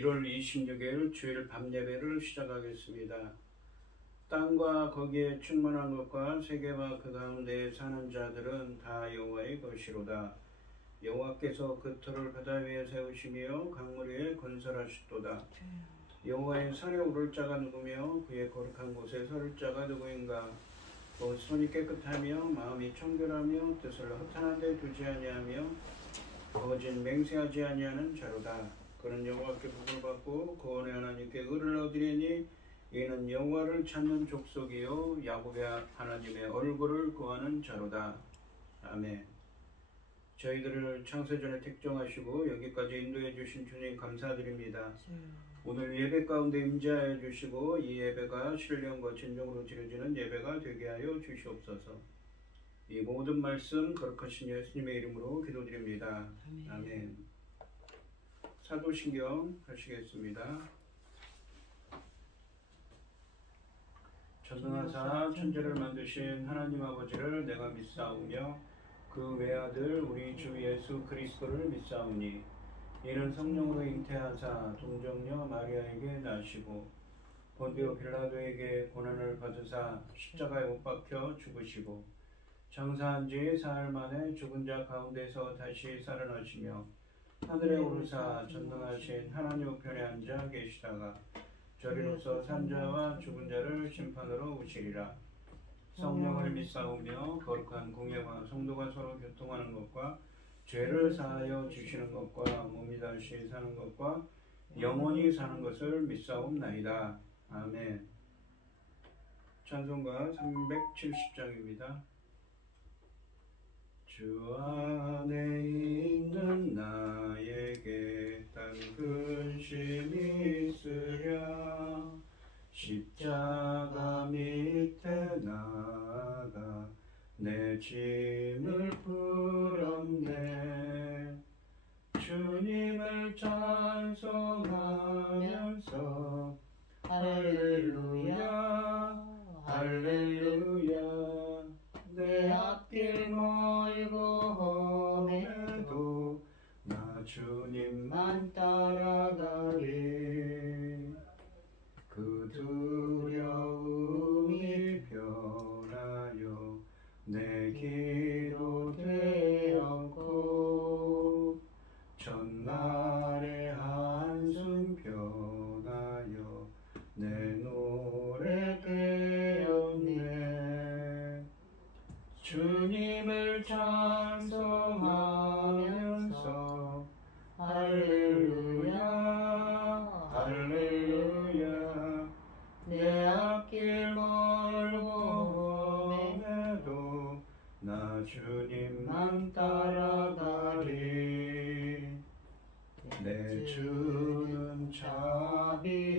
1월 26일 주일 밤예배를 시작하겠습니다. 땅과 거기에 충만한 것과 세계와 그 가운데 사는 자들은 다 여호와의 것이로다. 여호와께서 그 터를 바다 위에 세우시며 강물 위에 건설하셨도다. 여호와의 산에 오를 자가 누구며 그의 거룩한 곳에 서를 자가 누구인가? 곧 손이 깨끗하며 마음이 청결하며 뜻을 허탄한 데 두지 아니하며 거짓 맹세하지 아니하는 자로다. 그는 여호와께 복을 받고 구원의 하나님께 의를 얻으리니 이는 여호와를 찾는 족속이요 야곱의 하나님의 얼굴을 구하는 자로다. 아멘. 저희들을 창세전에 택정하시고 여기까지 인도해 주신 주님 감사드립니다. 오늘 예배 가운데 임재하여 주시고 이 예배가 신령과 진정으로 드려지는 예배가 되게 하여 주시옵소서. 이 모든 말씀 거룩하신 예수님의 이름으로 기도드립니다. 아멘. 사도신경 하시겠습니다. 전능하사 천지를 만드신 하나님 아버지를 내가 믿사오며 그 외아들 우리 주 예수 그리스도를 믿사오니 이는 성령으로 잉태하사 동정녀 마리아에게 나시고 본디오 빌라도에게 고난을 받으사 십자가에 못 박혀 죽으시고 장사한 지 사흘 만에 죽은 자 가운데서 다시 살아나시며 하늘에 오르사 전능하신 하나님 우편에 앉아 계시다가 저리로서 산 자와 죽은 자를 심판으로 오시리라. 성령을 믿사오며 거룩한 공예와 성도가 서로 교통하는 것과 죄를 사하여 주시는 것과 몸이 다시 사는 것과 영원히 사는 것을 믿사옵나이다. 아멘. 찬송가 370장입니다. 주 안에 있는 나에게 단 근심이 있으랴. 십자가 밑에 나가 내 짐을 풀었네. 주님을 찬송하면서 할렐루야 할렐루야. 내 앞길 멀고 험해도 나 주님만 따라가리. 그 두려움이 변하여 내 기도 되 찬송하면서 할렐루야 할렐루야 내 앞길 멀고 험해도 나 주님만 따라가리 내 주는 자비하셔서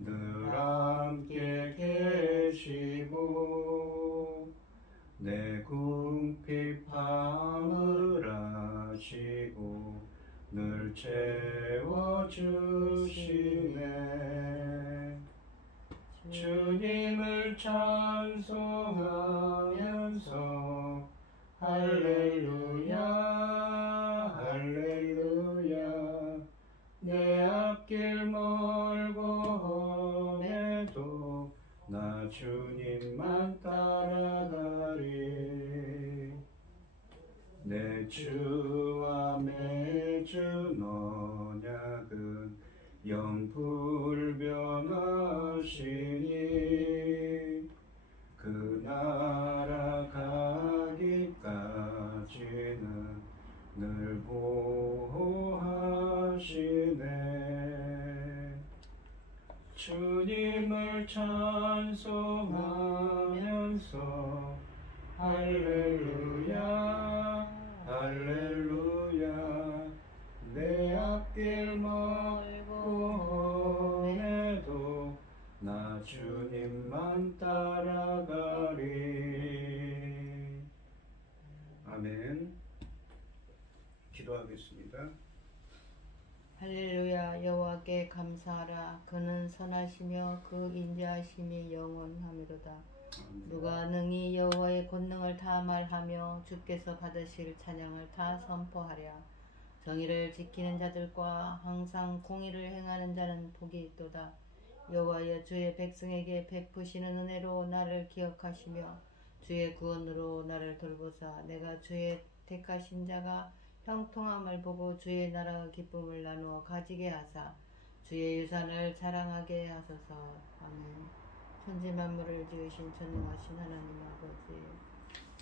늘 함께 계시고 내 궁핍함을 아시고 늘 채워주시네 주님을 찬송하면서 할렐루야 할렐루야 내 앞길 멀고 험해도 나 주님만 따라가리 내 주와 맺은 언약은 영불변하시니 그 나라 가기까지는 늘 보호하시네 주님을 찬송하면서 할렐루야 할렐루야 내 앞길 멀고 험해도 나 주님만 따라가리 아멘 기도하겠습니다. 할렐루야 여호와께 감사하라 그는 선하시며 그 인자하심이 영원하미로다. 누가 능히 여호와의 권능을 다 말하며 주께서 받으실 찬양을 다 선포하랴. 정의를 지키는 자들과 항상 공의를 행하는 자는 복이 있도다. 여호와여 주의 백성에게 베푸시는 은혜로 나를 기억하시며 주의 구원으로 나를 돌보사 내가 주의 택하신 자가 형통함을 보고 주의 나라의 기쁨을 나누어 가지게 하사 주의 유산을 자랑하게 하소서. 아멘. 천지 만물을 지으신 전능하신 하나님 아버지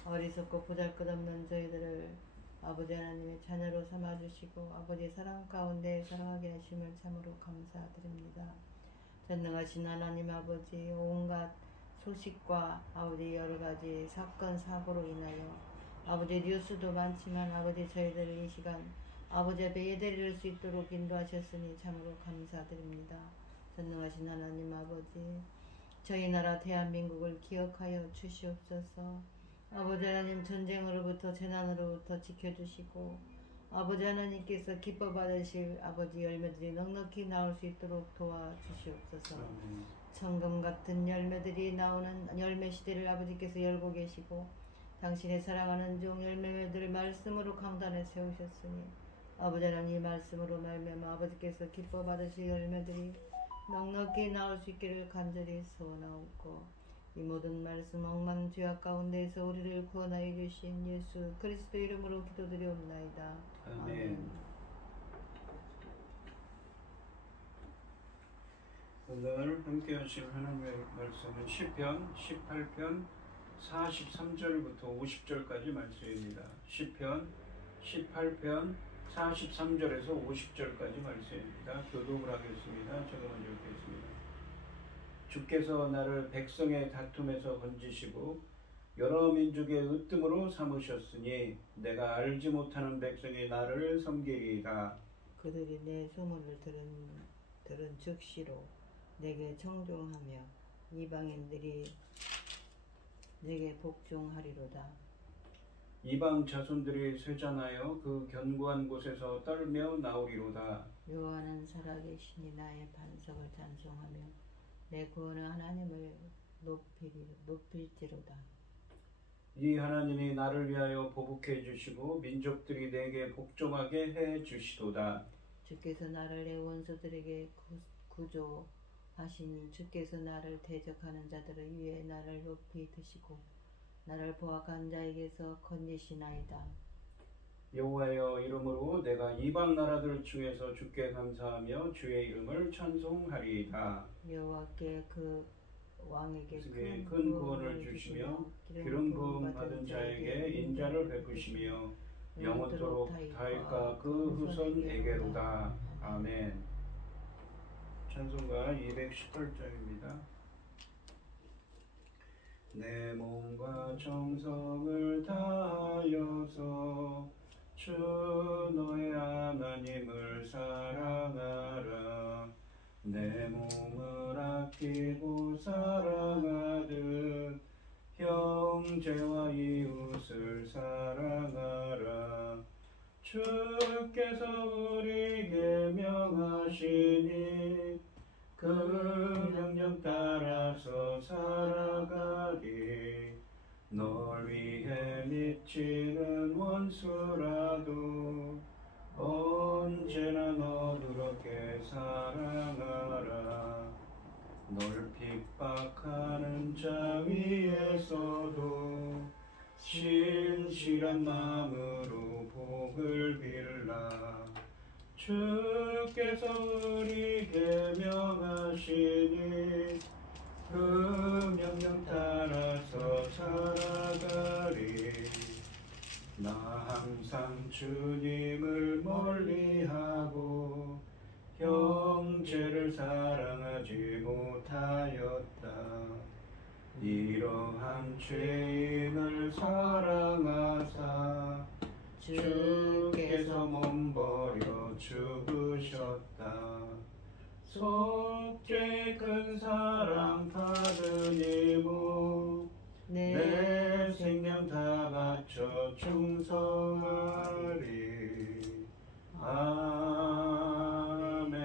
어리석고 보잘것없는 저희들을 아버지 하나님의 자녀로 삼아주시고 아버지 사랑 가운데 살아가게 하심을 참으로 감사드립니다. 전능하신 하나님 아버지 온갖 소식과 아버지 여러가지 사건 사고로 인하여 아버지 뉴스도 많지만 아버지 저희들 이 시간 아버지 앞에 예배드릴 수 있도록 인도하셨으니 참으로 감사드립니다. 전능하신 하나님 아버지 저희 나라 대한민국을 기억하여 주시옵소서. 아버지 하나님 전쟁으로부터 재난으로부터 지켜주시고 아버지 하나님께서 기뻐 받으실 아버지 열매들이 넉넉히 나올 수 있도록 도와주시옵소서. 청금 같은 열매들이 나오는 열매 시대를 아버지께서 열고 계시고 당신의 사랑하는 종 열매들을 말씀으로 강단에 세우셨으니 아버지 하나님 이 말씀으로 말미암아 아버지께서 기뻐 받으실 열매들이 넉넉히 나올 수 있기를 간절히 소원하옵고 이 모든 말씀 억만 죄악 가운데에서 우리를 구원하여 주신 예수 그리스도 이름으로 기도드리옵나이다. 아멘. 오늘 함께 하실 하나님의 말씀은 시편 18편 43절부터 50절까지 말씀입니다. 시편 18편 43절에서 50절까지 말씀입니다. 교독을 하겠습니다. 제가 먼저 읽겠습니다. 주께서 나를 백성의 다툼에서 건지시고 여러 민족의 으뜸으로 삼으셨으니 내가 알지 못하는 백성이 나를 섬기리이다. 그들이 내 소문을 들은 즉시로 내게 청종하며 이방인들이 내게 복종하리로다. 이방 자손들이 쇠잔하여 그 견고한 곳에서 떨며 나오리로다. 여호와는 살아계시니 나의 반석을 찬송하며 내 구원의 하나님을 높일지로다. 이 하나님이 나를 위하여 보복해 주시고 민족들이 내게 복종하게 해 주시도다. 주께서 나를 내 원수들에게 구조하시니 주께서 나를 대적하는 자들을 위해 나를 높이 드시고 나를 보악한 자에게서 건지시나이다. 여호와여 이름으로 내가 이방 나라들 중에서 주께 감사하며 주의 이름을 찬송하리이다. 여호와께 그 왕에게 큰 구원을 주시며 기름 부음 받은 자에게 인자를 베푸시며 영원토록 다윗과 그 후손에게로다. 아멘. 찬송가 218장입니다. 내 몸과 정성을 다하여서 주 너의 하나님을 사랑하라. 내 몸을 아끼고 사랑하듯 형제와 이웃을 사랑하라. 주께서 우리에게 명하시니 그 명령 따라서 살아가리. 널 위해 미치는 원수라도 언제나 너 그렇게 사랑하라. 널 핍박하는 자 위에서도 신실한 마음으로 복을 빌라. 주께서 우리에게 명하시니 그 명령 따라서 살아가리. 나 항상 주님을 멀리하고 형제를 사랑하지 못하였다. 이러한 죄인을 사랑하사 주께서 몸버려 죽으셨다. 속죄 큰 사랑 받으니무 내 생명 다 바쳐 충성하리. 아멘.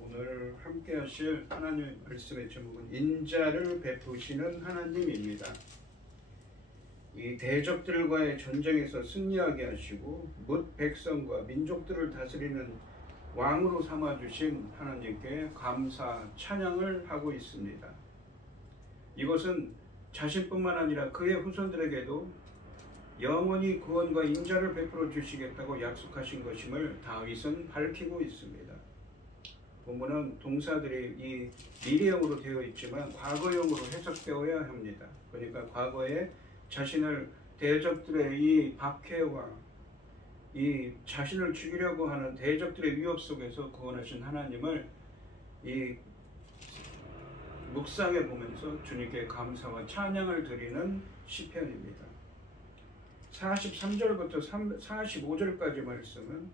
오늘 함께 하실 하나님의 말씀의 제목은 인자를 베푸시는 하나님입니다. 이 대적들과의 전쟁에서 승리하게 하시고 뭇 백성과 민족들을 다스리는 왕으로 삼아주신 하나님께 감사 찬양을 하고 있습니다. 이것은 자신뿐만 아니라 그의 후손들에게도 영원히 구원과 인자를 베풀어 주시겠다고 약속하신 것임을 다윗은 밝히고 있습니다. 본문은 동사들이 이 미래형으로 되어 있지만 과거형으로 해석되어야 합니다. 그러니까 과거에 자신을 대적들의 이 박해와 이 자신을 죽이려고 하는 대적들의 위협 속에서 구원하신 하나님을 이 묵상해 보면서 주님께 감사와 찬양을 드리는 시편입니다. 43절부터 45절까지 말씀은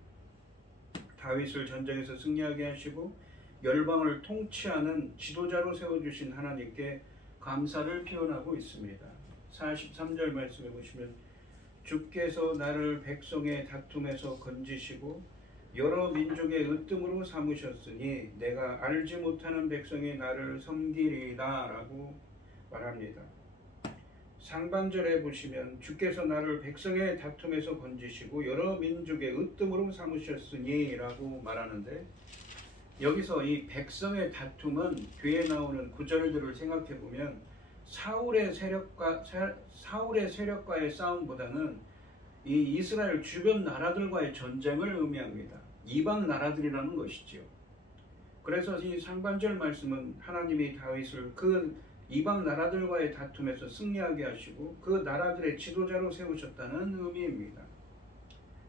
다윗을 전쟁에서 승리하게 하시고 열방을 통치하는 지도자로 세워주신 하나님께 감사를 표현하고 있습니다. 43절 말씀해 보시면 주께서 나를 백성의 다툼에서 건지시고 여러 민족의 으뜸으로 삼으셨으니 내가 알지 못하는 백성이 나를 섬기리이다 라고 말합니다. 상반절에 보시면 주께서 나를 백성의 다툼에서 건지시고 여러 민족의 으뜸으로 삼으셨으니 라고 말하는데 여기서 이 백성의 다툼은 뒤에 나오는 구절들을 생각해 보면 사울의 세력과의 싸움보다는 이 이스라엘 주변 나라들과의 전쟁을 의미합니다. 이방 나라들이라는 것이지요. 그래서 이 상반절 말씀은 하나님이 다윗을 그 이방 나라들과의 다툼에서 승리하게 하시고 그 나라들의 지도자로 세우셨다는 의미입니다.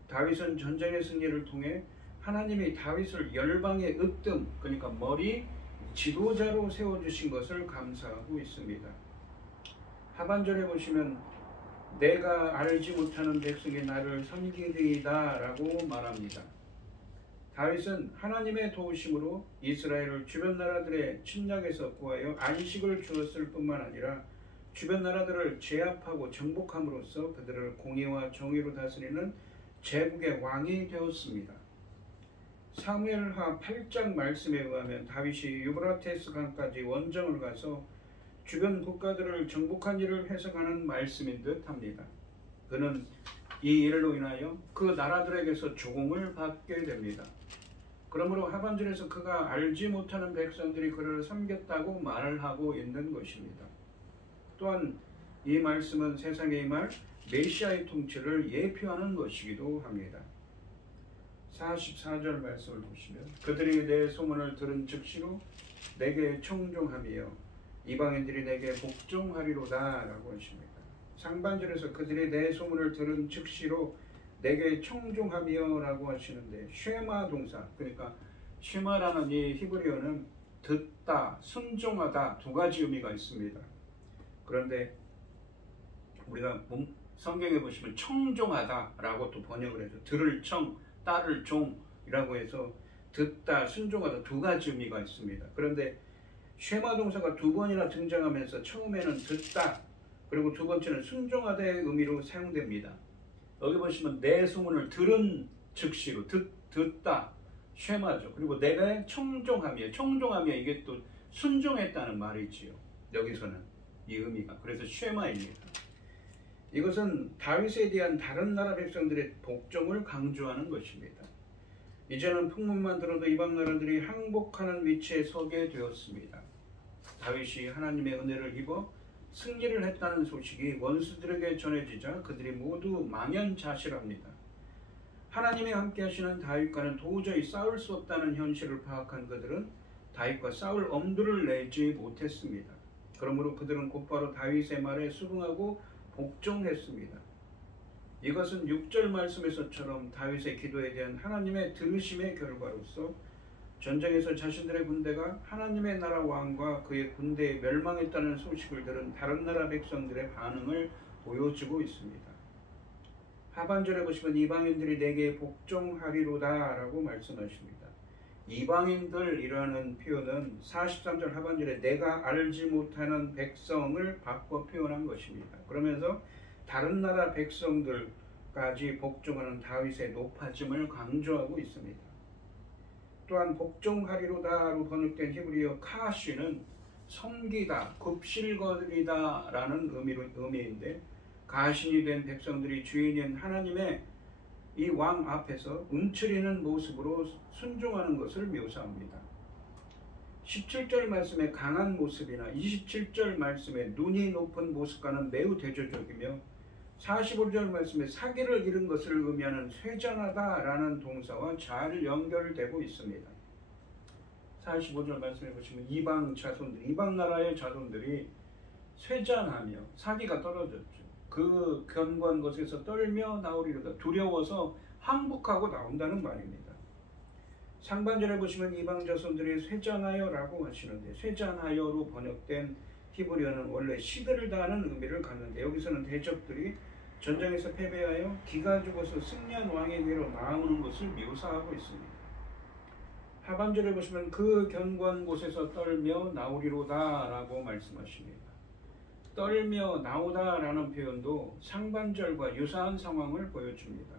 다윗은 전쟁의 승리를 통해 하나님이 다윗을 열방의 으뜸, 그러니까 머리, 지도자로 세워주신 것을 감사하고 있습니다. 하반절에 보시면 내가 알지 못하는 백성이 나를 섬기리이다 라고 말합니다. 다윗은 하나님의 도우심으로 이스라엘을 주변 나라들의 침략에서 구하여 안식을 주었을 뿐만 아니라 주변 나라들을 제압하고 정복함으로써 그들을 공의와 정의로 다스리는 제국의 왕이 되었습니다. 사무엘하 8장 말씀에 의하면 다윗이 유브라테스 강까지 원정을 가서 주변 국가들을 정복한 일을 해석하는 말씀인 듯 합니다. 그는 이 일로 인하여 그 나라들에게서 조공을 받게 됩니다. 그러므로 하반절에서 그가 알지 못하는 백성들이 그를 섬겼다고 말을 하고 있는 것입니다. 또한 이 말씀은 세상에 임할 메시아의 통치를 예표하는 것이기도 합니다. 44절 말씀을 보시면 그들이 내 소문을 들은 즉시로 내게 청종하며 이방인들이 내게 복종하리로다 라고 하십니다. 상반절에서 그들이 내 소문을 들은 즉시로 내게 청종하며 라고 하시는데 쉐마 동사, 그러니까 쉐마라는 이 히브리어는 듣다, 순종하다 두 가지 의미가 있습니다. 그런데 우리가 성경에 보시면 청종하다 라고 또 번역을 해서 들을 청, 따를 종이라고 해서 듣다, 순종하다 두 가지 의미가 있습니다. 그런데 쉐마 동사가 두 번이나 등장하면서 처음에는 듣다, 그리고 두 번째는 순종하다의 의미로 사용됩니다. 여기 보시면 내 소문을 들은 즉시로 듣다, 쉐마죠. 그리고 내가 청종하며 이게 또 순종했다는 말이지요. 여기서는 이 의미가. 그래서 쉐마입니다. 이것은 다윗에 대한 다른 나라 백성들의 복종을 강조하는 것입니다. 이제는 풍문만 들어도 이방 나라들이 항복하는 위치에 서게 되었습니다. 다윗이 하나님의 은혜를 입어 승리를 했다는 소식이 원수들에게 전해지자 그들이 모두 망연자실합니다. 하나님이 함께 하시는 다윗과는 도저히 싸울 수 없다는 현실을 파악한 그들은 다윗과 싸울 엄두를 내지 못했습니다. 그러므로 그들은 곧바로 다윗의 말에 수긍하고 복종했습니다. 이것은 6절 말씀에서처럼 다윗의 기도에 대한 하나님의 들으심의 결과로서 전쟁에서 자신들의 군대가 하나님의 나라 왕과 그의 군대에 멸망했다는 소식을 들은 다른 나라 백성들의 반응을 보여주고 있습니다. 하반절에 보시면 이방인들이 내게 복종하리로다 라고 말씀하십니다. 이방인들이라는 표현은 43절 하반절에 내가 알지 못하는 백성을 바꿔 표현한 것입니다. 그러면서 다른 나라 백성들까지 복종하는 다윗의 높아짐을 강조하고 있습니다. 또한 복종하리로다로 번역된 히브리어 카시는 섬기다, 굽실거리다 라는 의미인데 가신이 된 백성들이 주인인 하나님의 이 왕 앞에서 움츠리는 모습으로 순종하는 것을 묘사합니다. 17절 말씀의 강한 모습이나 27절 말씀의 눈이 높은 모습과는 매우 대조적이며 45절 말씀에 사기를 잃은 것을 의미하는 쇠잔하다라는 동사와 잘 연결되고 있습니다. 45절 말씀에 보시면 이방 나라의 자손들이 쇠잔하며 사기가 떨어졌죠. 그 견고한 것에서 떨며 나오리로다. 두려워서 항복하고 나온다는 말입니다. 상반절에 보시면 이방 자손들이 쇠잔하여라고 하시는데 쇠잔하여로 번역된 히브리어는 원래 시들을 다하는 의미를 갖는데 여기서는 대적들이 전쟁에서 패배하여 기가 죽어서 승리한 왕에게로 나오는 것을 묘사하고 있습니다. 하반절에 보시면 그 견고한 곳에서 떨며 나오리로다 라고 말씀하십니다. 떨며 나오다 라는 표현도 상반절과 유사한 상황을 보여줍니다.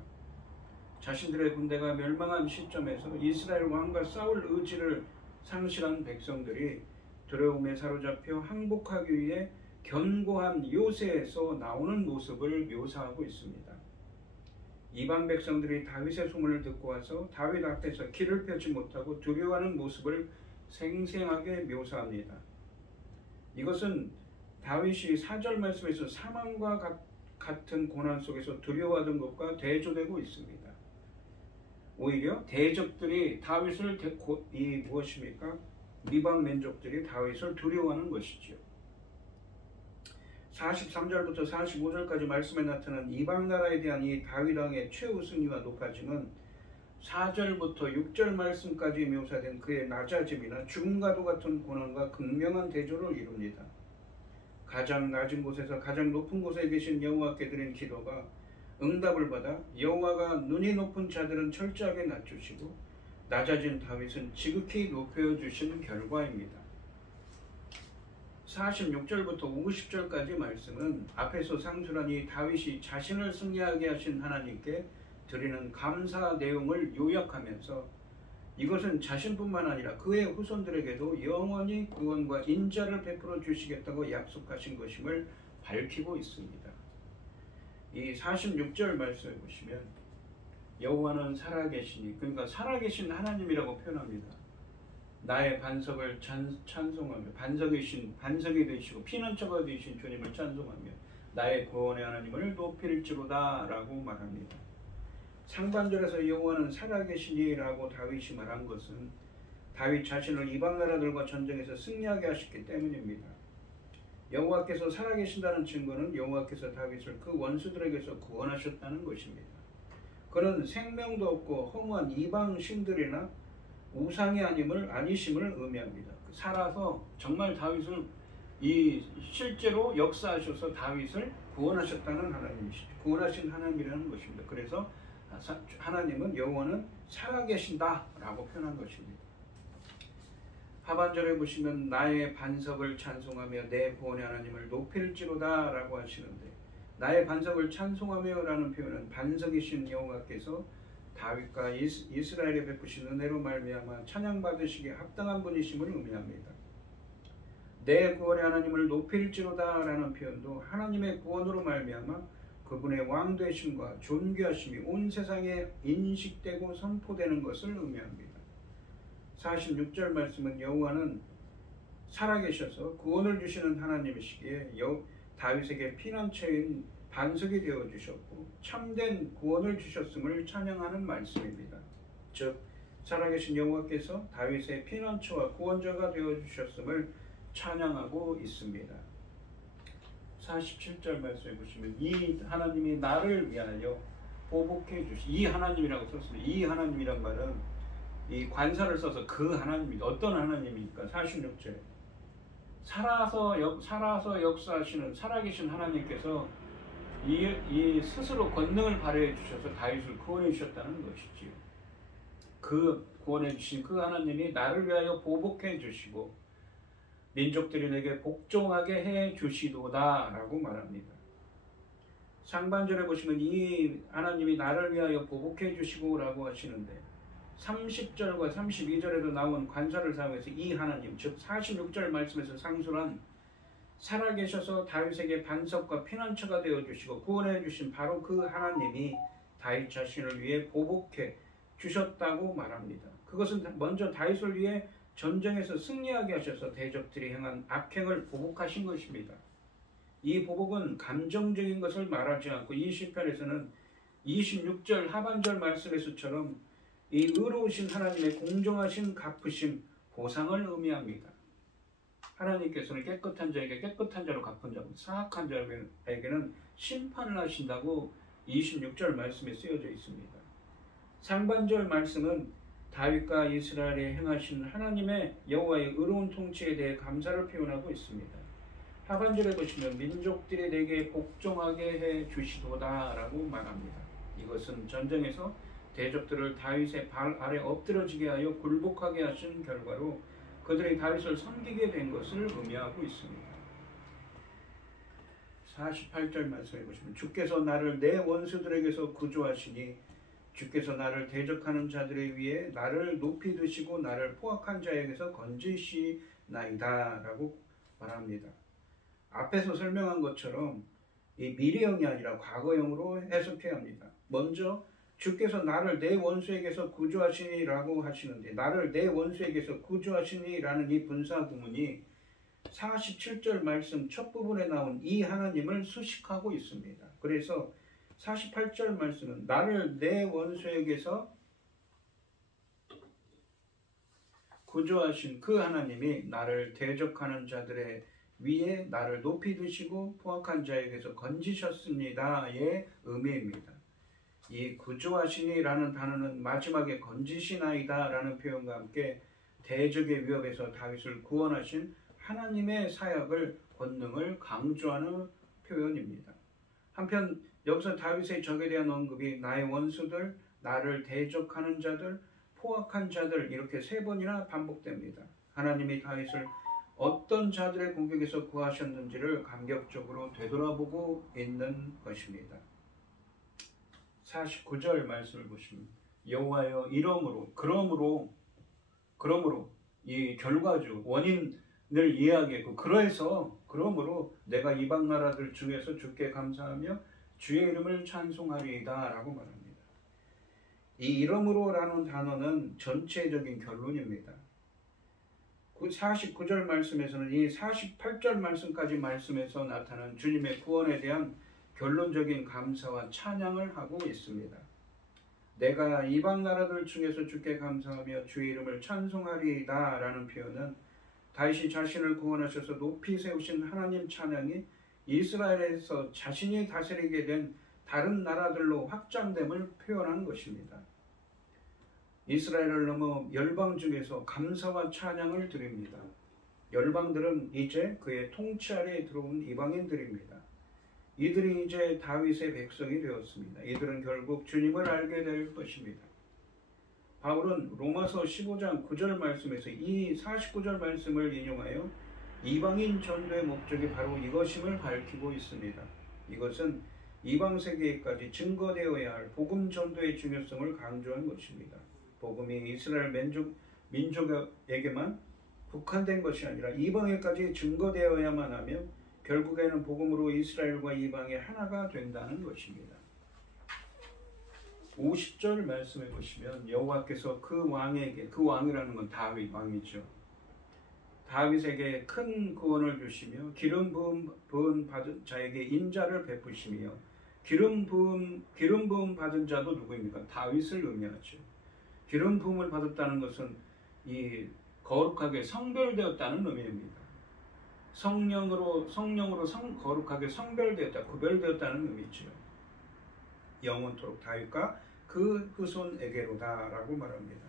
자신들의 군대가 멸망한 시점에서 이스라엘 왕과 싸울 의지를 상실한 백성들이 두려움에 사로잡혀 항복하기 위해 견고한 요새에서 나오는 모습을 묘사하고 있습니다. 이방 백성들이 다윗의 소문을 듣고 와서 다윗 앞에서 길을 펴지 못하고 두려워하는 모습을 생생하게 묘사합니다. 이것은 다윗이 4절 말씀에서 사망과 같은 고난 속에서 두려워하던 것과 대조되고 있습니다. 오히려 대적들이 다윗을 무엇입니까? 이방 민족들이 다윗을 두려워하는 것이죠. 43절부터 45절까지 말씀에 나타난 이방 나라에 대한 이 다윗 왕의 최후 승리와 높아짐은 4절부터 6절 말씀까지 묘사된 그의 낮아짐이나 죽음과도 같은 고난과 극명한 대조를 이룹니다. 가장 낮은 곳에서 가장 높은 곳에 계신 여호와께 드린 기도가 응답을 받아 여호와가 눈이 높은 자들은 철저하게 낮추시고 낮아진 다윗은 지극히 높여주신 결과입니다. 46절부터 50절까지 말씀은 앞에서 상술한 이 다윗이 자신을 승리하게 하신 하나님께 드리는 감사 내용을 요약하면서 이것은 자신뿐만 아니라 그의 후손들에게도 영원히 구원과 인자를 베풀어 주시겠다고 약속하신 것임을 밝히고 있습니다. 이 46절 말씀에 보시면 여호와는 살아계시니, 그러니까 살아계신 하나님이라고 표현합니다. 나의 반석을 찬송하며 반석이 되시고 피난처가 되신 주님을 찬송하며 나의 구원의 하나님을 높일지로다 라고 말합니다. 상반절에서 여호와는 살아계시니라고 다윗이 말한 것은 다윗 자신을 이방 나라들과 전쟁에서 승리하게 하셨기 때문입니다. 여호와께서 살아계신다는 증거는 여호와께서 다윗을 그 원수들에게서 구원하셨다는 것입니다. 그는 생명도 없고 허무한 이방 신들이나 우상이 아니심을 의미합니다. 살아서 정말 다윗을 실제로 역사하셔서 다윗을 구원하셨다는 하나님이시죠. 구원하신 하나님이라는 것입니다. 그래서 하나님은 여호와는 살아계신다라고 표현한 것입니다. 하반절에 보시면 나의 반석을 찬송하며 내 구원의 하나님을 높일지로다 라고 하시는데, 나의 반석을 찬송하며 라는 표현은 반석이신 여호와께서 다윗과 이스라엘에 베푸신 은혜로 말미암아 찬양받으시기에 합당한 분이심을 의미합니다. 내 구원의 하나님을 높일지로다 라는 표현도 하나님의 구원으로 말미암아 그분의 왕되심과 존귀하심이 온 세상에 인식되고 선포되는 것을 의미합니다. 46절 말씀은 여호와는 살아계셔서 구원을 주시는 하나님이시기에 다윗에게 피난처인 반석이 되어주셨고 참된 구원을 주셨음을 찬양하는 말씀입니다. 즉 살아계신 여호와께서 다윗의 피난처와 구원자가 되어주셨음을 찬양하고 있습니다. 47절 말씀해 보시면 이 하나님이 나를 위하여 보복해 주시, 이 하나님이라고 썼습니다. 이 하나님이란 말은 이 관사를 써서 그 하나님이 어떤 하나님입니까? 46절에 살아서 역사하시는 살아계신 하나님께서 이 스스로 권능을 발휘해 주셔서 다윗을 구원해 주셨다는 것이지요. 그 구원해 주신 그 하나님이 나를 위하여 보복해 주시고 민족들이 내게 복종하게 해 주시도다 라고 말합니다. 상반절에 보시면 이 하나님이 나를 위하여 보복해 주시고 라고 하시는데 30절과 32절에도 나온 관사를 사용해서 이 하나님, 즉 46절 말씀에서 상술한 살아계셔서 다윗에게 반석과 피난처가 되어주시고 구원해 주신 바로 그 하나님이 다윗 자신을 위해 보복해 주셨다고 말합니다. 그것은 먼저 다윗을 위해 전쟁에서 승리하게 하셔서 대적들이 행한 악행을 보복하신 것입니다. 이 보복은 감정적인 것을 말하지 않고 이 시편에서는 26절 하반절 말씀에서처럼 이 의로우신 하나님의 공정하신 갚으심, 보상을 의미합니다. 하나님께서는 깨끗한 자에게 깨끗한 자로 갚은 자고 사악한 자에게는 심판을 하신다고 26절 말씀에 쓰여져 있습니다. 상반절 말씀은 다윗과 이스라엘에 행하신 하나님의 여호와의 의로운 통치에 대해 감사를 표현하고 있습니다. 하반절에 보시면 민족들이 내게 복종하게 해 주시도다 라고 말합니다. 이것은 전쟁에서 대적들을 다윗의 발 아래 엎드러지게 하여 굴복하게 하신 결과로 그들이 다윗을 섬기게 된 것을 의미하고 있습니다. 48절 말씀해 보시면 주께서 나를 내 원수들에게서 구조하시니 주께서 나를 대적하는 자들에 위해 나를 높이 드시고 나를 포악한 자에게서 건지시나이다 라고 말합니다. 앞에서 설명한 것처럼 이 미래형이 아니라 과거형으로 해석해야 합니다. 먼저 주께서 나를 내 원수에게서 구조하시니라고 하시는데 나를 내 원수에게서 구조하시니라는 이 분사 구문이 47절 말씀 첫 부분에 나온 이 하나님을 수식하고 있습니다. 그래서 48절 말씀은 나를 내 원수에게서 구조하신 그 하나님이 나를 대적하는 자들의 위에 나를 높이 드시고 포악한 자에게서 건지셨습니다의 의미입니다. 이 구조하시니라는 단어는 마지막에 건지시나이다 라는 표현과 함께 대적의 위협에서 다윗을 구원하신 하나님의 사역을 권능을 강조하는 표현입니다. 한편 여기서 다윗의 적에 대한 언급이 나의 원수들, 나를 대적하는 자들, 포악한 자들 이렇게 3번이나 반복됩니다. 하나님이 다윗을 어떤 자들의 공격에서 구하셨는지를 감격적으로 되돌아보고 있는 것입니다. 49절 말씀을 보시면 여호와여 이러므로 그러므로 이 결과죠. 원인을 이해하겠고 그러므로 내가 이방 나라들 중에서 주께 감사하며 주의 이름을 찬송하리이다 라고 말합니다. 이 이러므로라는 단어는 전체적인 결론입니다. 그 49절 말씀에서는 이 48절 말씀까지 말씀에서 나타난 주님의 구원에 대한 결론적인 감사와 찬양을 하고 있습니다. 내가 이방 나라들 중에서 주께 감사하며 주의 이름을 찬송하리이다 라는 표현은 다윗이 자신을 구원하셔서 높이 세우신 하나님 찬양이 이스라엘에서 자신이 다스리게 된 다른 나라들로 확장됨을 표현한 것입니다. 이스라엘을 넘어 열방 중에서 감사와 찬양을 드립니다. 열방들은 이제 그의 통치 아래에 들어온 이방인들입니다. 이들이 이제 다윗의 백성이 되었습니다. 이들은 결국 주님을 알게 될 것입니다. 바울은 로마서 15장 9절 말씀에서 이 49절 말씀을 인용하여 이방인 전도의 목적이 바로 이것임을 밝히고 있습니다. 이것은 이방 세계에까지 증거되어야 할 복음 전도의 중요성을 강조한 것입니다. 복음이 이스라엘 민족에게만 국한된 것이 아니라 이방에까지 증거되어야만 하며 결국에는 복음으로 이스라엘과 이방이 하나가 된다는 것입니다. 50절 말씀해 보시면 여호와께서 그 왕에게, 그 왕이라는 건 다윗 왕이죠. 다윗에게 큰 구원을 주시며 기름 부음 받은 자에게 인자를 베푸시며 기름 부음 받은 자도 누구입니까? 다윗을 의미하죠. 기름 부음을 받았다는 것은 이 거룩하게 성별되었다는 의미입니다. 성령으로 거룩하게 성별되었다, 구별되었다는 의미죠. 영원토록 다윗과 그 후손에게로다라고 말합니다.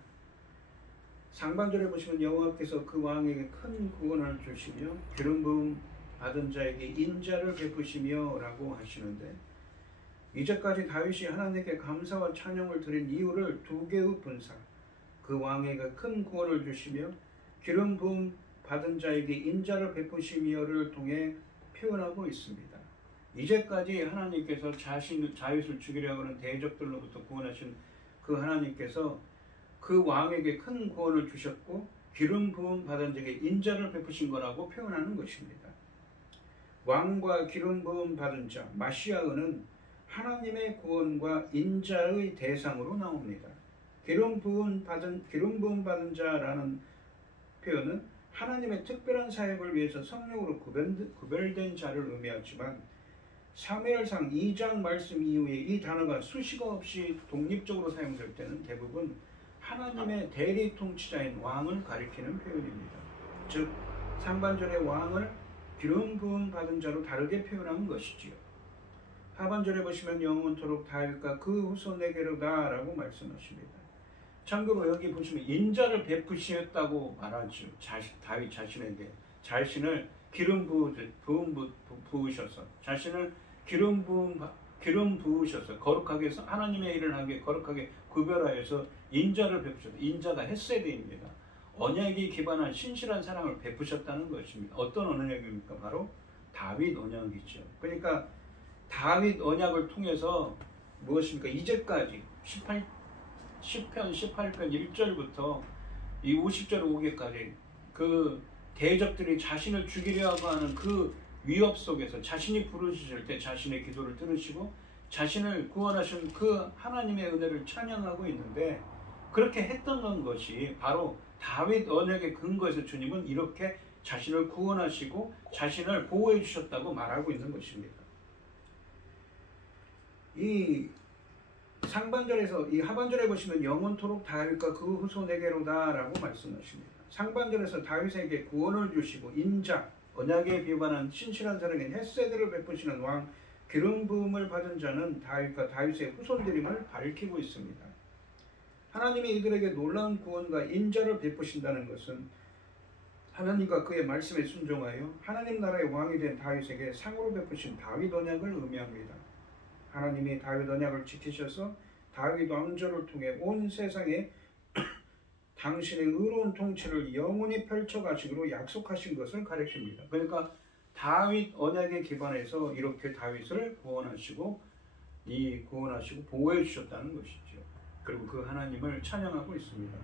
상반절에 보시면 여호와께서 그 왕에게 큰 구원을 주시며 기름 부음 받은 자에게 인자를 베푸시며 라고 하시는데, 이제까지 다윗이 하나님께 감사와 찬양을 드린 이유를 두 개의 분사, 그 왕에게 큰 구원을 주시며 기름 부음 받은 자에게 인자를 베푸시며를 통해 표현하고 있습니다. 이제까지 하나님께서 다윗을 죽이려고 하는 대적들로부터 구원하신 그 하나님께서 그 왕에게 큰 구원을 주셨고 기름 부음 받은 자에게 인자를 베푸신 거라고 표현하는 것입니다. 왕과 기름 부음 받은 자, 마시아는 하나님의 구원과 인자의 대상으로 나옵니다. 기름 부음 받은 자라는 표현은 하나님의 특별한 사역을 위해서 성령으로 구별된 자를 의미하지만 사무엘상 2장 말씀 이후에 이 단어가 수식어 없이 독립적으로 사용될 때는 대부분 하나님의 대리 통치자인 왕을 가리키는 표현입니다. 즉 상반절의 왕을 기름 부음 받은 자로 다르게 표현한 것이지요. 하반절에 보시면 영원토록 다윗과 그 후손에게로다 라고 말씀하십니다. 참고로 여기 보시면 인자를 베푸시었다고 말하죠. 다윗 자신에게 자신을 기름 부으셔서 자신을 기름 부으셔서 거룩하게 하나님의 일을 하게 거룩하게 구별하여서 인자를 베푸셨다. 인자가 헤세드입니다. 언약에 기반한 신실한 사랑을 베푸셨다는 것입니다. 어떤 언약입니까? 바로 다윗 언약이죠. 그러니까 다윗 언약을 통해서 무엇입니까? 이제까지 10편 18편 1절부터 이 50절 5개까지 그 대적들이 자신을 죽이려고 하는 그 위협 속에서 자신이 부르짖을 때 자신의 기도를 들으시고 자신을 구원하신 그 하나님의 은혜를 찬양하고 있는데, 그렇게 했던 것이 바로 다윗 언약의 근거에서 주님은 이렇게 자신을 구원하시고 자신을 보호해 주셨다고 말하고 있는 것입니다. 이 상반절에서 이 하반절에 보시면 영원토록 다윗과 그 후손에게로다 라고 말씀하십니다. 상반절에서 다윗에게 구원을 주시고 인자, 언약에 비반한 신실한 사랑인 헤세드를 베푸시는 왕, 기름 부음을 받은 자는 다윗과 다윗의 후손들임을 밝히고 있습니다. 하나님이 이들에게 놀라운 구원과 인자를 베푸신다는 것은 하나님과 그의 말씀에 순종하여 하나님 나라의 왕이 된 다윗에게 상으로 베푸신 다윗 언약을 의미합니다. 하나님이 다윗 언약을 지키셔서 다윗 왕조를 통해 온 세상에 당신의 의로운 통치를 영원히 펼쳐가시기로 약속하신 것을 가리킵니다. 그러니까 다윗 언약에 기반해서 이렇게 다윗을 구원하시고 보호해 주셨다는 것이죠. 그리고 그 하나님을 찬양하고 있습니다.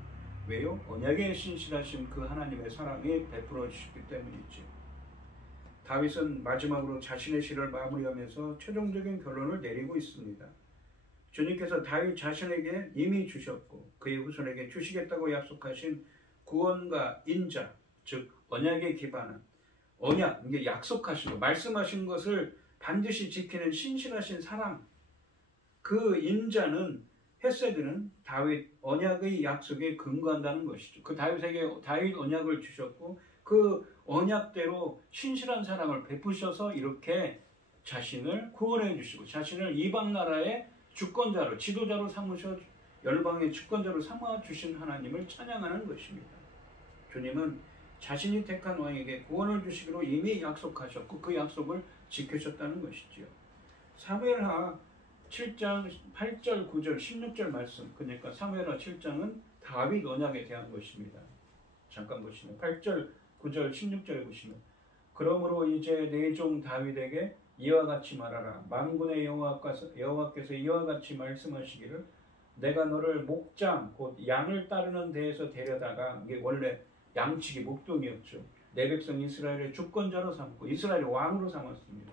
왜요? 언약에 신실하신 그 하나님의 사랑이 베풀어 주셨기 때문이죠. 다윗은 마지막으로 자신의 시를 마무리하면서 최종적인 결론을 내리고 있습니다. 주님께서 다윗 자신에게 이미 주셨고 그의 후손에게 주시겠다고 약속하신 구원과 인자, 즉 언약에 기반한 언약, 이게 약속하신 것, 말씀하신 것을 반드시 지키는 신실하신 사랑, 그 인자는 헤세드는 다윗 언약의 약속에 근거한다는 것이죠. 그 다윗에게 다윗 언약을 주셨고 그 언약대로 신실한 사랑을 베푸셔서 이렇게 자신을 구원해 주시고 자신을 이방 나라의 주권자로 지도자로 삼으셔 열방의 주권자로 삼아 주신 하나님을 찬양하는 것입니다. 주님은 자신이 택한 왕에게 구원을 주시기로 이미 약속하셨고 그 약속을 지키셨다는 것이지요. 사무엘하 7장 8절 9절 16절 말씀, 그러니까 사무엘하 7장은 다윗 언약에 대한 것입니다. 잠깐 보시면 8절 9절 16절에 보시면 그러므로 이제 내 종 다윗에게 이와 같이 말하라. 만군의 여호와께서 이와 같이 말씀하시기를 내가 너를 목장 곧 양을 따르는 데에서 데려다가, 이게 원래 양치기 목동이었죠. 내 백성 이스라엘의 주권자로 삼고 이스라엘의 왕으로 삼았습니다.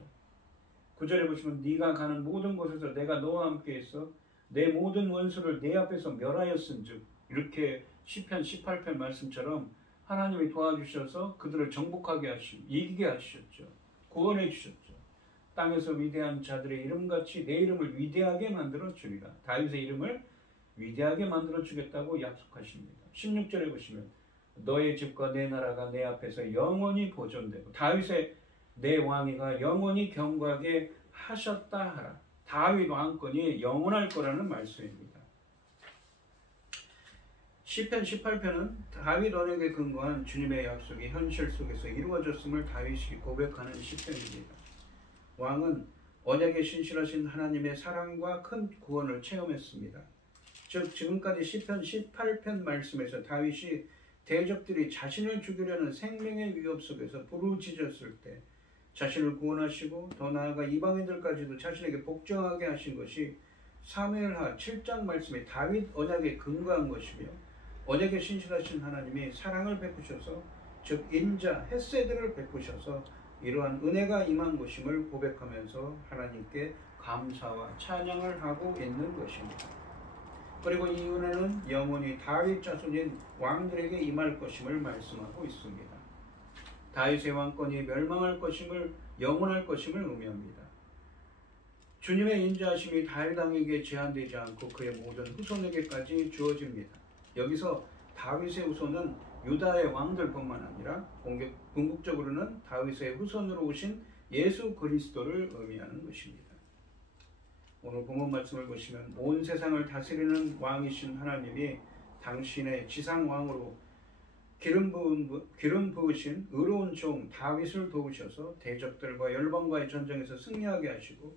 9절에 보시면 네가 가는 모든 곳에서 내가 너와 함께 있어 내 모든 원수를 내 앞에서 멸하였은즉, 이렇게 시편 18편 말씀처럼 하나님이 도와주셔서 그들을 정복하게 하시고 이기게 하셨죠. 구원해 주셨죠. 땅에서 위대한 자들의 이름같이 내 이름을 위대하게 만들어 주리라. 다윗의 이름을 위대하게 만들어 주겠다고 약속하십니다. 16절에 보시면 너의 집과 내 나라가 내 앞에서 영원히 보존되고, 다윗의 내 왕위가 영원히 경고하게 하셨다 하라. 다윗 왕권이 영원할 거라는 말씀입니다. 시편 18편은 다윗 언약에 근거한 주님의 약속이 현실 속에서 이루어졌음을 다윗이 고백하는 시편입니다. 왕은 언약에 신실하신 하나님의 사랑과 큰 구원을 체험했습니다. 즉 지금까지 시편 18편 말씀에서 다윗이 대적들이 자신을 죽이려는 생명의 위협 속에서 부르짖었을 때 자신을 구원하시고 더 나아가 이방인들까지도 자신에게 복종하게 하신 것이 사무엘하 7장 말씀의 다윗 언약에 근거한 것이며, 언약에 신실하신 하나님이 사랑을 베푸셔서 즉 인자 헤세드를 베푸셔서 이러한 은혜가 임한 것임을 고백하면서 하나님께 감사와 찬양을 하고 있는 것입니다. 그리고 이 은혜는 영원히 다윗 자손인 왕들에게 임할 것임을 말씀하고 있습니다. 다윗의 왕권이 멸망할 것임을, 영원할 것임을 의미합니다. 주님의 인자하심이 다윗 왕에게 제한되지 않고 그의 모든 후손에게까지 주어집니다. 여기서 다윗의 후손은 유다의 왕들뿐만 아니라 궁극적으로는 다윗의 후손으로 오신 예수 그리스도를 의미하는 것입니다. 오늘 본문 말씀을 보시면 온 세상을 다스리는 왕이신 하나님이 당신의 지상왕으로 기름 부으신 의로운 종 다윗을 도우셔서 대적들과 열방과의 전쟁에서 승리하게 하시고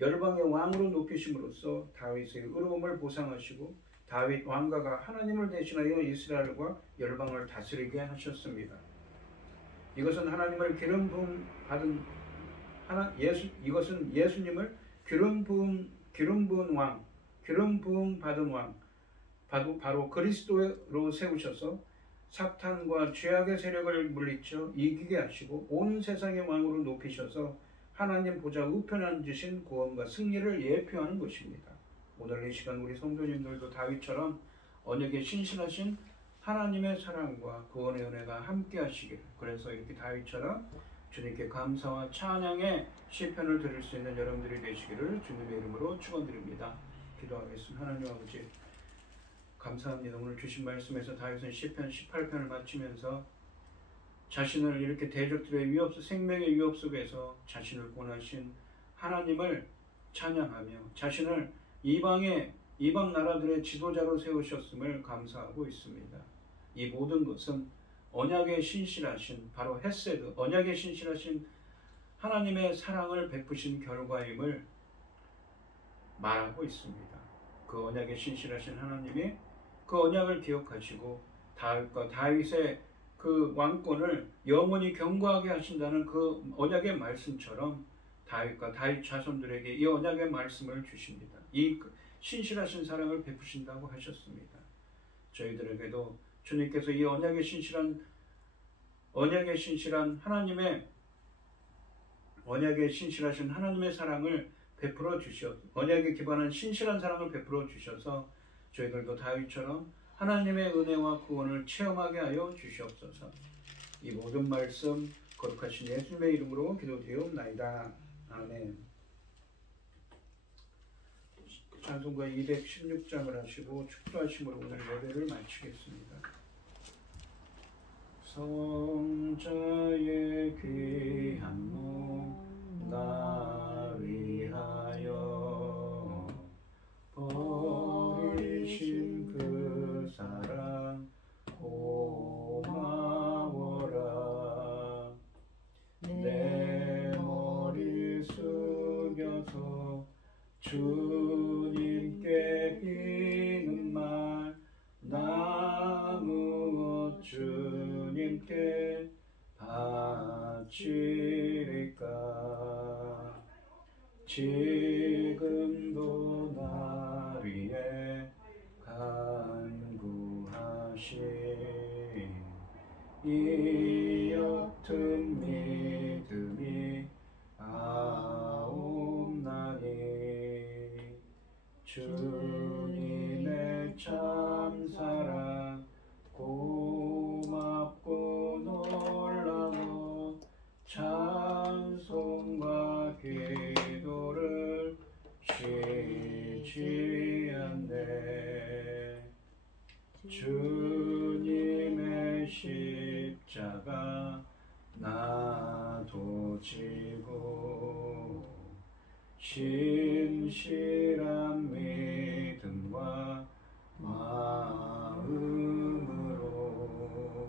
열방의 왕으로 높이심으로써 다윗의 의로움을 보상하시고 다윗 왕가가 하나님을 대신하여 이스라엘과 열방을 다스리게 하셨습니다. 이것은 하나님을 기름 부음 받은 이것은 예수님을 기름 부은 왕, 기름 부음 받은 왕, 바로 그리스도로 세우셔서 사탄과 죄악의 세력을 물리쳐 이기게 하시고 온 세상의 왕으로 높이셔서 하나님 보좌 우편에 앉으신 구원과 승리를 예표하는 것입니다. 오늘 이 시간 우리 성도님들도 다윗처럼 언약에 신실하신 하나님의 사랑과 구원의 은혜가 함께 하시길, 그래서 이렇게 다윗처럼 주님께 감사와 찬양의 시편을 드릴 수 있는 여러분들이 되시기를 주님의 이름으로 축원드립니다. 기도하겠습니다. 하나님 아버지, 감사합니다. 오늘 주신 말씀에서 다윗은 시편 18편을 마치면서 자신을 이렇게 대적들의 위협, 생명의 위협 속에서 자신을 구원하신 하나님을 찬양하며 자신을 이방 나라들의 지도자로 세우셨음을 감사하고 있습니다. 이 모든 것은 언약에 신실하신 바로 헤세드, 언약에 신실하신 하나님의 사랑을 베푸신 결과임을 말하고 있습니다. 그 언약에 신실하신 하나님이 그 언약을 기억하시고 다윗과 다윗의 그 왕권을 영원히 경고하게 하신다는 그 언약의 말씀처럼 다윗과 다윗 자손들에게 이 언약의 말씀을 주십니다. 이 신실하신 사랑을 베푸신다고 하셨습니다. 저희들에게도 주님께서 이 언약에 신실한 언약에 신실하신 하나님의 사랑을 베풀어 주셔서, 언약에 기반한 신실한 사랑을 베풀어 주셔서 저희들도 다윗처럼 하나님의 은혜와 구원을 체험하게 하여 주시옵소서. 이 모든 말씀 거룩하신 예수님의 이름으로 기도드리옵나이다. 아멘. 찬송가 216장을 하시고 축도하심으로 오늘 예배를 마치겠습니다. 성자의 귀한 몸 나 위하여 버리신 그 사랑 고마워라. 내 머리 숙여서 주님께 비는 말 나 무엇 주님께 바치리까. 지금도 나 위해 간구하신 이 옅은 믿음이 아옵나니. 주님의 참사랑 고맙고 놀라워 찬송과 기도를 쉬지 않네. 주님의 십자가 나도 지고 신실한 믿음과 마음으로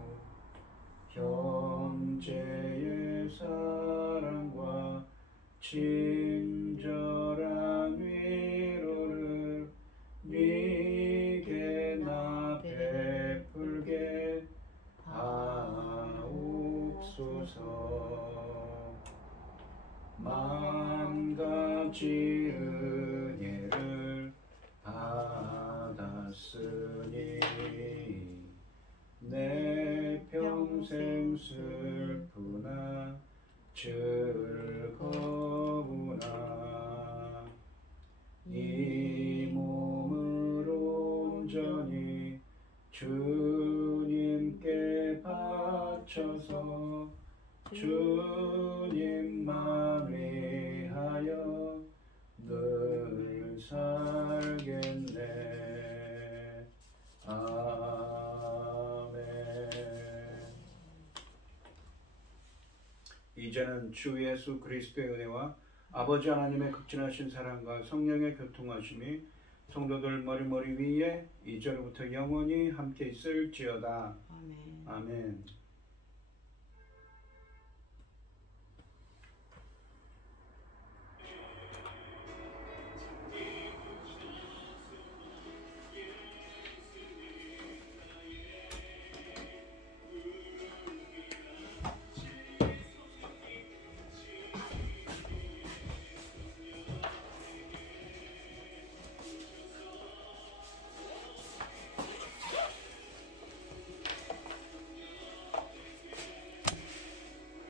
형제의 사랑과 친절한 위로를 네게 나 베풀게 하옵소서. 만 가지 은혜를 받았으니 내 평생 슬프나 즐거우나. 이 몸을 온전히 주님께 바쳐서 주님만 위하여 늘 살겠네. 아멘. 이제는 주 예수 그리스도의 은혜와 아버지 하나님의 극진하신 사랑과 성령의 교통하심이 성도들 머리 위에 이제로부터 영원히 함께 있을지어다. 아멘. 아멘.